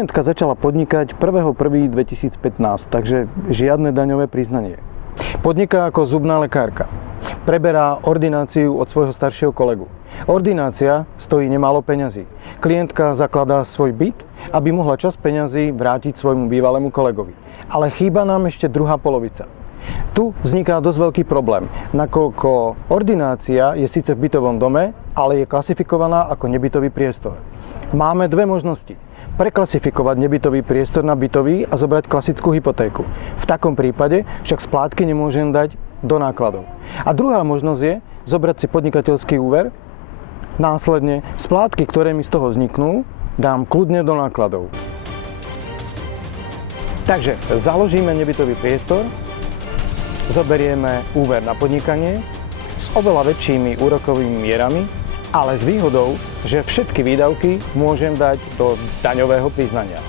Klientka začala podnikať 1.1.2015, takže žiadne daňové priznanie. Podniká ako zubná lekárka. Preberá ordináciu od svojho staršieho kolegu. Ordinácia stojí nemálo peňazí. Klientka zakladá svoj byt, aby mohla časť peňazí vrátiť svojmu bývalému kolegovi. Ale chýba nám ešte druhá polovica. Tu vzniká dosť veľký problém, nakoľko ordinácia je síce v bytovom dome, ale je klasifikovaná ako nebytový priestor. Máme dve možnosti. Preklasifikovať nebytový priestor na bytový a zobrať klasickú hypotéku. V takom prípade však splátky nemôžem dať do nákladov. A druhá možnosť je zobrať si podnikateľský úver, následne splátky, ktoré mi z toho vzniknú, dám kľudne do nákladov. Takže založíme nebytový priestor, zoberieme úver na podnikanie s oveľa väčšími úrokovými mierami, ale s výhodou, že všetky výdavky môžem dať do daňového priznania.